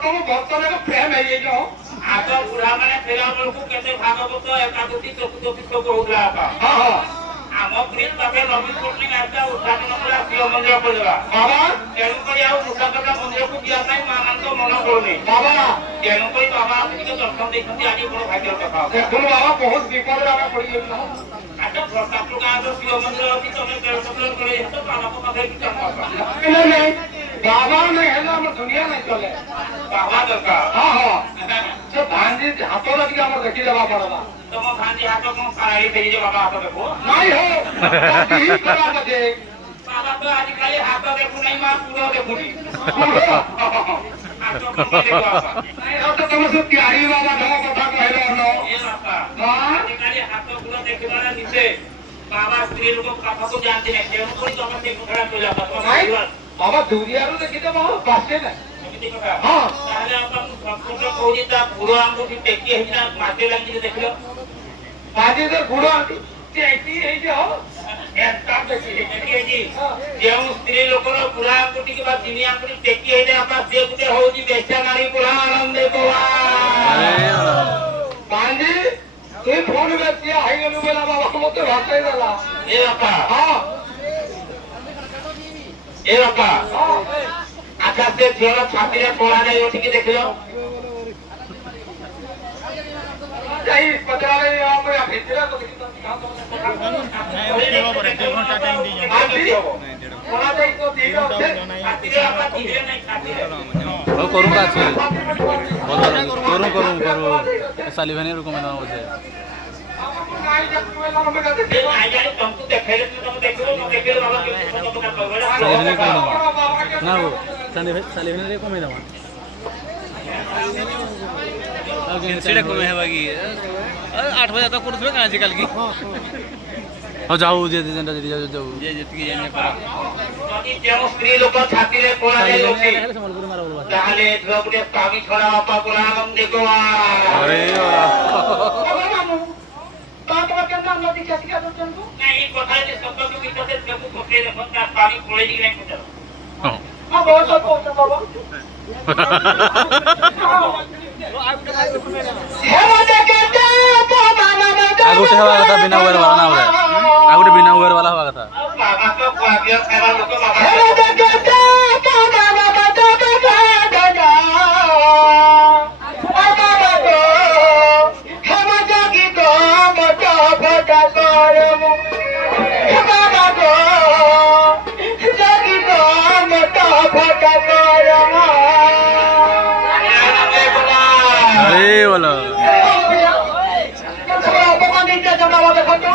भक्तों प्रेम है ये जो आग बुढ़ा मैंने फेरा बेलू के भागवत एकादशी चतुर्दशी सब होगा आम ब्रिज पाखे नवीन पट्टनायक आसला उद्घाटन कला शिव मंदिर खोलवा बाबा तेणुक मुसाफा मंदिर को जाए माँ मान मन करूनी बाबा तेणुक बाबा दर्शन देखते आज बड़ भाग्य कथा देखो बाबा बहुत विपद आगे पड़ी अच्छा प्रताप गाँव शिव मंदिर अच्छी तुम 150 किलोमीटर बाबा पाखे नहीं बाबा नहीं है ना दुनिया नहीं चले बाबा दरकार हाँ हाँ से भांजी हाथ लगे आम देखी देवा पड़ा तुम भांजी हाथ कौन साड़ी फेरी बाबा हाथ देखो नहीं हो करा बजे बाबा तो आजकल हाथ देखू नहीं माँ पूरा देखूनी तो तुम सब प्यारी बाबा ढंग कथा कहले नो ए बाबा हां आजकल हाथ पूरा देखवाला नीचे बाबा स्त्री लोग कथा को जानते नहीं तेणु कोई तुम से खड़ा हो जाता नहीं बाबा दूरिया रो देखी दे बाबा पासे ना हां ताहले अपन संपूर्ण कोजी ता गुरु आंगुठी टेकी हेना माटे लागी देखलो बाजी तो गुरु आंटी टेकी है जो एंता देखी देखिए जी जेउ स्त्री लोकर गुरु आंगुठी के बाद दिनी आंगुठी टेकी हेने आपा से गुटे होजी बेचा नारी पुरा आनंद देवा बाजी तू फोन में किया है गनु बेला बाबा मते भात ही देला ए बापा हां ए बापा आकाश से झियो छाती रे पड़ा जाय उठी के देखलो जाई पतरा ले आप या भितरा तो देखि घंटा टाइम दी पड़ा जाई तो दी होते छाती रे आपा धीरे नहीं छाती रे हो करू का छी करू साली बने रुको मैं बोले ए आई जाने तुमको देखेले तुम देखलो न देखलो बाबा के तो बता कहबो साली बने को ना वो साली बने को मैं दवा सेटा को है बाकी 8 बजे तक कुछ कहां से कल की हो जाओ जे जेंटा जे जाओ जे जतकी जेने पर যদি যেও স্ত্রী লোক ছাতিরে পড়া যায় লোকে সম্বলপুর মারা বলবা তাহলে দ্রৌপদী স্বামী ছড়া আপা গোলা আনন্দ গোয়া अरे तो केंद्र हम नदी कैसे क्या दोस्तों को না এই কথা যে শব্দ के भीतर से सब खोके देखो তার স্বামী পড়ে দিকে নাই কোথাও हां बहुत सब होता बाबा हे मजे कहते आगुटे हवा कथा बिना उगर वाला ना होगा आगुटे बिना उगर वाला हवा कथा बाबा तो पागिया खेला लोक बाबा हे मजे कहते बाबा तो दादा बाबा तो हे मजे की तो मतो फटा करम हे बाबा तो जगी तो मतो फटा करम अरे बोलो Apa kan dia jangan awak dekat tu?